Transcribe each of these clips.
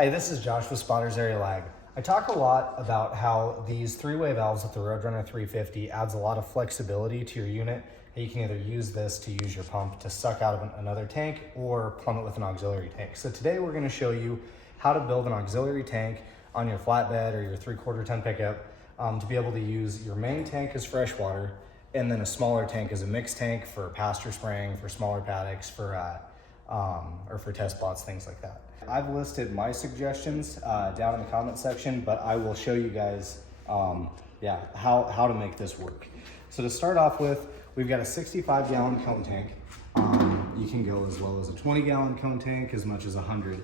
Hi, this is Josh with Spotter's Area Lag. I talk a lot about how these three-way valves with the Roadrunner 350 adds a lot of flexibility to your unit. You can either use this to use your pump to suck out of another tank or plumb it with an auxiliary tank. So today we're going to show you how to build an auxiliary tank on your flatbed or your 3/4 ton pickup to be able to use your main tank as freshwater and then a smaller tank as a mixed tank for pasture spraying, for smaller paddocks, or for test plots, things like that. I've listed my suggestions down in the comment section, but I will show you guys how to make this work. So to start off with, we've got a 65-gallon cone tank. You can go as low as a 20-gallon cone tank, as much as 100.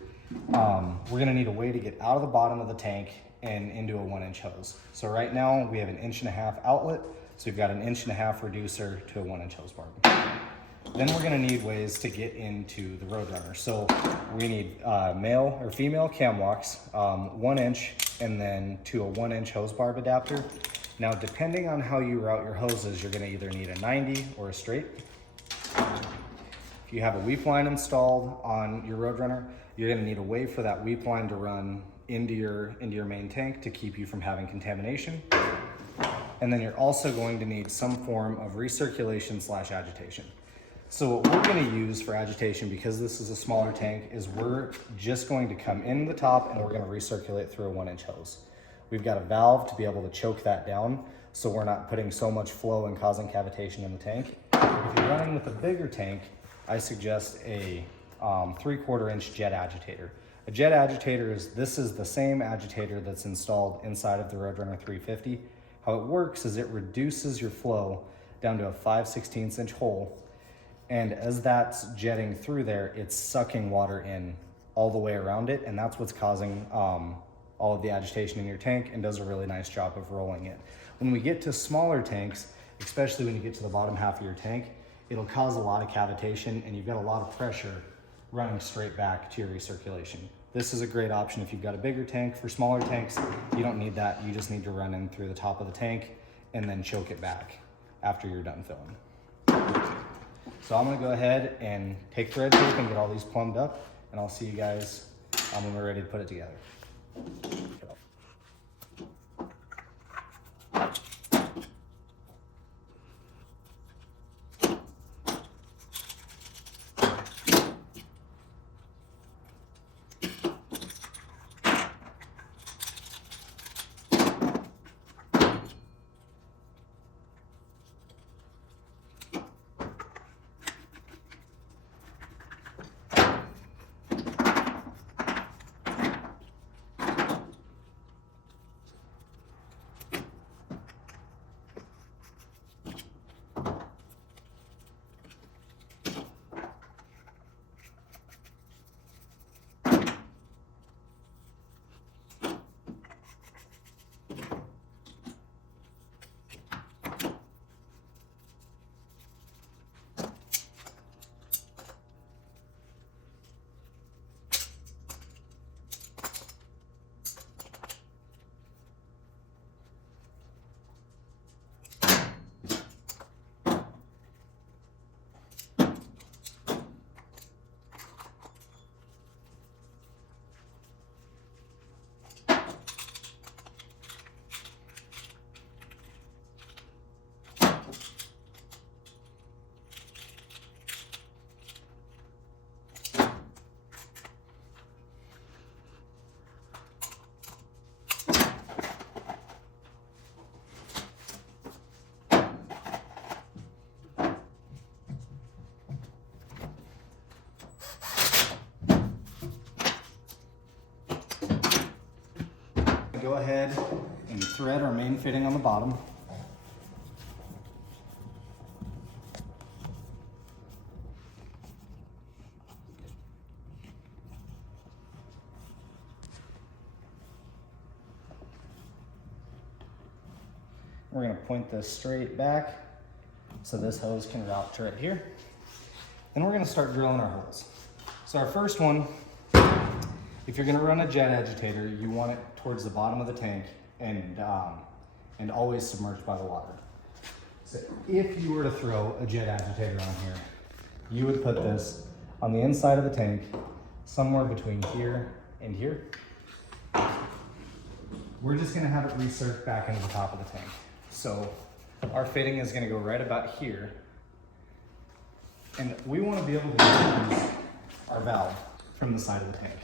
We're gonna need a way to get out of the bottom of the tank and into a 1-inch hose. So right now we have an 1.5-inch outlet, so we've got an 1.5-inch reducer to a 1-inch hose barb. Then we're gonna need ways to get into the Roadrunner. So we need male or female cam locks, 1 inch, and then to a 1-inch hose barb adapter. Now, depending on how you route your hoses, you're gonna either need a 90 or a straight. If you have a weep line installed on your Roadrunner, you're gonna need a way for that weep line to run into your main tank to keep you from having contamination. And then you're also going to need some form of recirculation / agitation. So what we're going to use for agitation, because this is a smaller tank, is we're just going to come in the top and we're going to recirculate through a 1-inch hose. We've got a valve to be able to choke that down so we're not putting so much flow and causing cavitation in the tank. If you're running with a bigger tank, I suggest a 3/4-inch jet agitator. A jet agitator is the same agitator that's installed inside of the Roadrunner 350. How it works is it reduces your flow down to a 5/16-inch hole. And as that's jetting through there, it's sucking water in all the way around it, and that's what's causing all of the agitation in your tank, and does a really nice job of rolling it. When we get to smaller tanks, especially when you get to the bottom half of your tank, it'll cause a lot of cavitation, and you've got a lot of pressure running straight back to your recirculation. This is a great option if you've got a bigger tank. For smaller tanks, you don't need that. You just need to run in through the top of the tank and then choke it back after you're done filling. So I'm gonna go ahead and take thread tape and get all these plumbed up, and I'll see you guys when we're ready to put it together. Go ahead and thread our main fitting on the bottom. We're going to point this straight back so this hose can route to right here. Then we're going to start drilling our holes. So our first one, if you're going to run a jet agitator, you want it towards the bottom of the tank and always submerged by the water. So if you were to throw a jet agitator on here, you would put this on the inside of the tank, somewhere between here and here. we're just gonna have it recirc back into the top of the tank. So our fitting is gonna go right about here. And we wanna be able to use our valve from the side of the tank.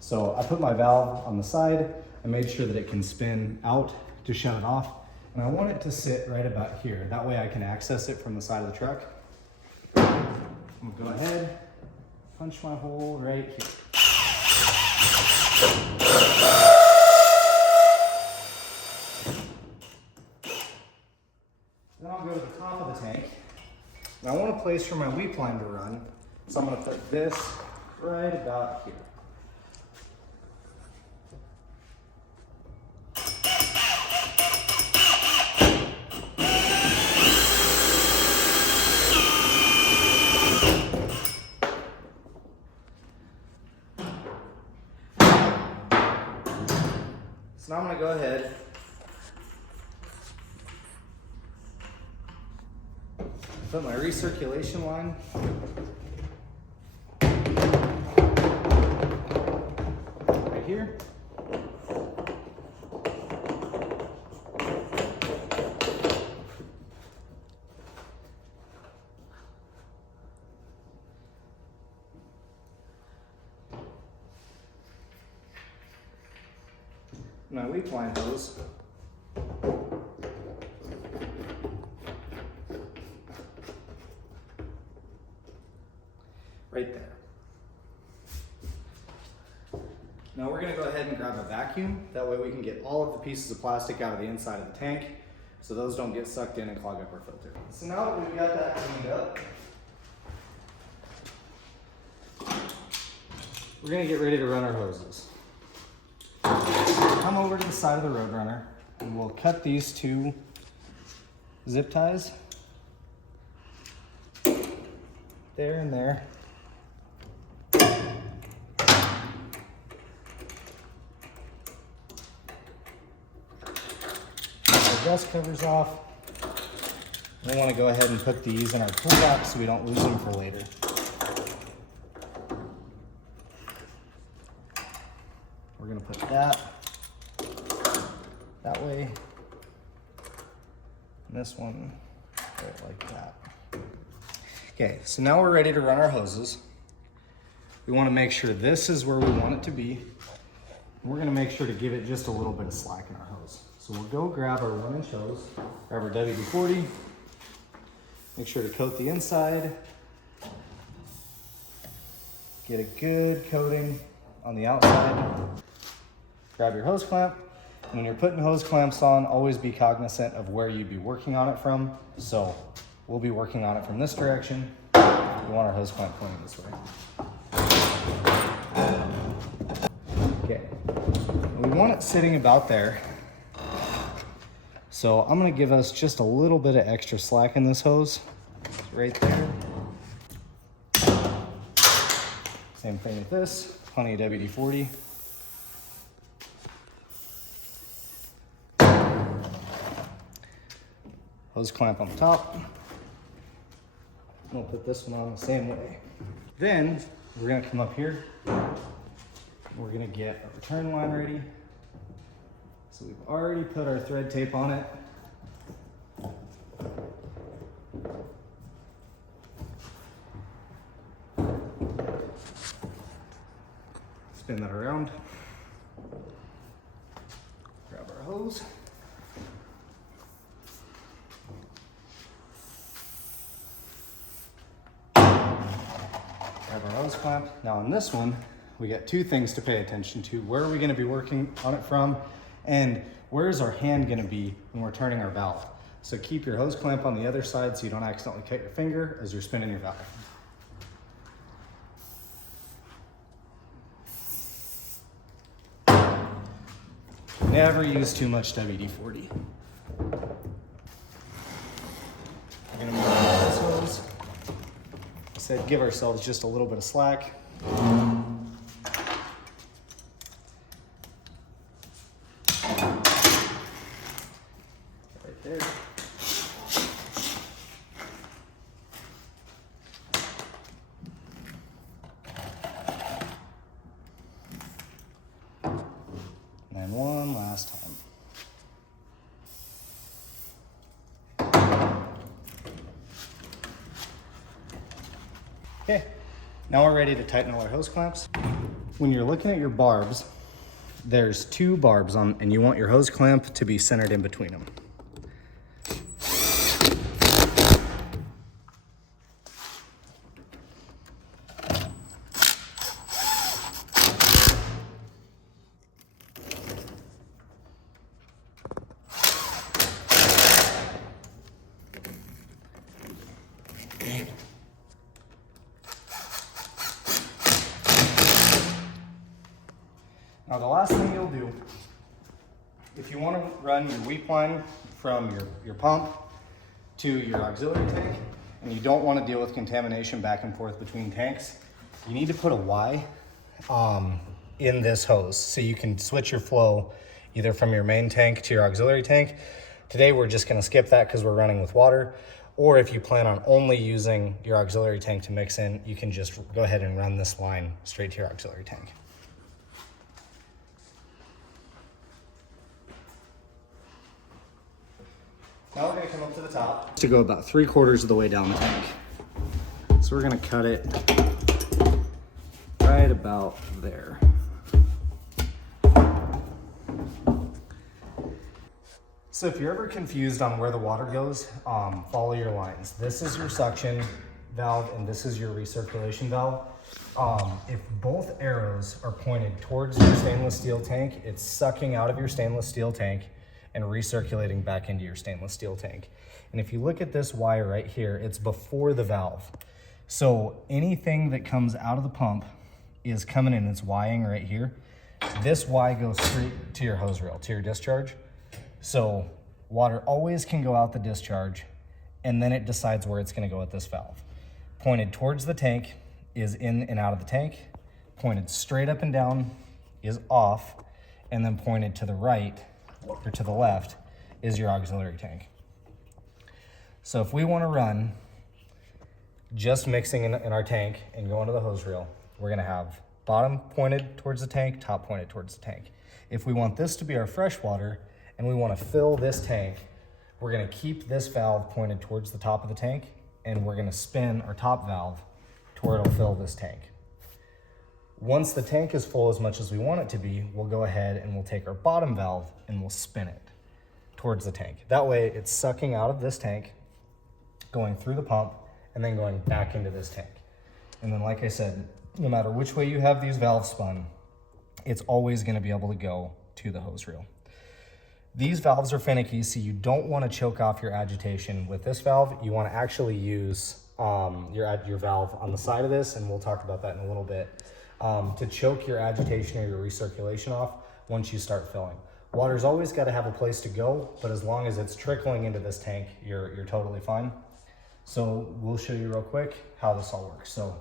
So I put my valve on the side. I made sure that it can spin out to shut it off. And I want it to sit right about here. That way I can access it from the side of the truck. I'm gonna go ahead, punch my hole right here. Then I'll go to the top of the tank. And I want a place for my weep line to run. So I'm gonna put this right about here. So now I'm gonna go ahead put my recirculation line right here. My weep line hose right there. Now we're gonna go ahead and grab a vacuum. That way we can get all of the pieces of plastic out of the inside of the tank so those don't get sucked in and clog up our filter. So now that we've got that cleaned up, we're gonna get ready to run our hoses. Come over to the side of the Roadrunner and we'll cut these two zip ties there and there. Our dust covers off. We want to go ahead and put these in our toolbox so we don't lose them for later. We're going to put that way, and this one right like that. Okay, so now we're ready to run our hoses. We want to make sure this is where we want it to be. We're going to make sure to give it just a little bit of slack in our hose. So we'll go grab our 1-inch hose, grab our WD-40, make sure to coat the inside, get a good coating on the outside. Grab your hose clamp. When you're putting hose clamps on, always be cognizant of where you'd be working on it from. So we'll be working on it from this direction. We want our hose clamp pointing this way. Okay, we want it sitting about there. So I'm gonna give us just a little bit of extra slack in this hose, right there. Same thing with this, plenty of WD-40. Hose clamp on the top. We'll put this one on the same way. Then we're gonna come up here. We're gonna get our return line ready. So we've already put our thread tape on it. Spin that around. Grab our hose. Grab our hose clamp. Now on this one, we got two things to pay attention to. Where are we gonna be working on it from? And where is our hand gonna be when we're turning our valve? So keep your hose clamp on the other side so you don't accidentally cut your finger as you're spinning your valve. Never use too much WD-40. We're gonna move on to this hose. I said give ourselves just a little bit of slack. Right there. And one last time. Okay, now we're ready to tighten all our hose clamps. When you're looking at your barbs, there's 2 barbs on, and you want your hose clamp to be centered in between them. Now the last thing you'll do, if you want to run your weep line from your pump to your auxiliary tank, and you don't want to deal with contamination back and forth between tanks, you need to put a Y in this hose so you can switch your flow either from your main tank to your auxiliary tank. Today we're just going to skip that because we're running with water. Or if you plan on only using your auxiliary tank to mix in, you can just go ahead and run this line straight to your auxiliary tank. Now we're going to come up to the top to go about 3/4 of the way down the tank. So we're going to cut it right about there. So if you're ever confused on where the water goes, follow your lines. This is your suction valve and this is your recirculation valve. If both arrows are pointed towards your stainless steel tank, it's sucking out of your stainless steel tank and recirculating back into your stainless steel tank. And if you look at this wire right here, it's before the valve. So anything that comes out of the pump is coming in, it's Ying right here. This Y goes straight to your hose reel, to your discharge. So water always can go out the discharge, and then it decides where it's gonna go at this valve. Pointed towards the tank is in and out of the tank. Pointed straight up and down is off, and then pointed to the right or to the left is your auxiliary tank. So if we want to run just mixing in our tank and go into the hose reel, we're going to have bottom pointed towards the tank, top pointed towards the tank. If we want this to be our fresh water and we want to fill this tank, we're going to keep this valve pointed towards the top of the tank, and we're going to spin our top valve to where it'll fill this tank. Once the tank is full as much as we want it to be, we'll go ahead and we'll take our bottom valve and we'll spin it towards the tank. That way it's sucking out of this tank, going through the pump, and then going back into this tank. And then, like I said, no matter which way you have these valves spun, it's always going to be able to go to the hose reel. These valves are finicky, so you don't want to choke off your agitation with this valve. You want to actually use your valve on the side of this, and we'll talk about that in a little bit. To choke your agitation or your recirculation off once you start filling. Water's always got to have a place to go, but as long as it's trickling into this tank, you're totally fine. So we'll show you real quick how this all works. So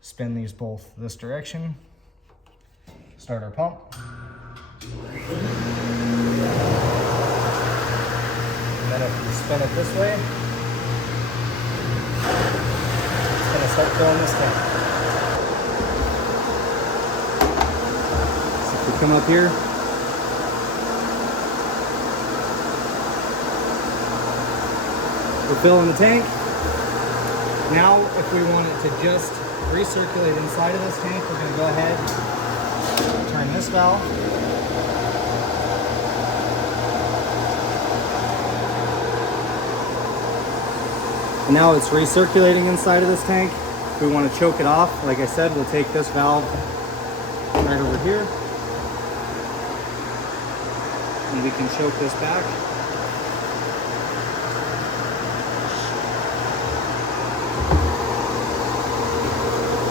spin these both this direction, start our pump. And then if you spin it this way, it's going to start filling this tank. We come up here, we're filling the tank. Now, if we want it to just recirculate inside of this tank, we're going to go ahead, turn this valve. And now it's recirculating inside of this tank. If we want to choke it off, like I said, we'll take this valve right over here. And we can choke this back.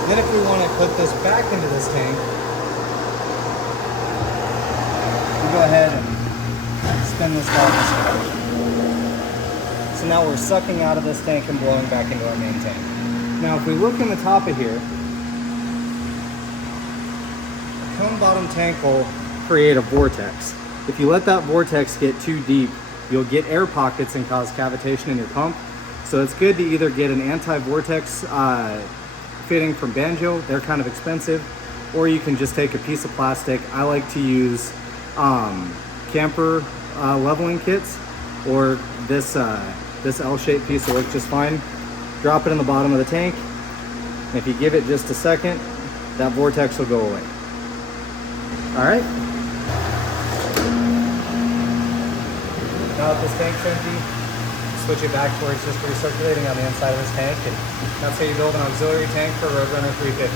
Then if we want to put this back into this tank, we go ahead and spin this valve this direction. So now we're sucking out of this tank and blowing back into our main tank. Now if we look in the top of here, the cone bottom tank will create a vortex. If you let that vortex get too deep, you'll get air pockets and cause cavitation in your pump. So it's good to either get an anti-vortex fitting from Banjo, they're kind of expensive, or you can just take a piece of plastic. I like to use camper leveling kits, or this L-shaped piece will work just fine. Drop it in the bottom of the tank, and if you give it just a second, that vortex will go away. All right. Now that this tank's empty, switch it back to where it's just recirculating on the inside of this tank, and that's how you build an auxiliary tank for a Roadrunner 350.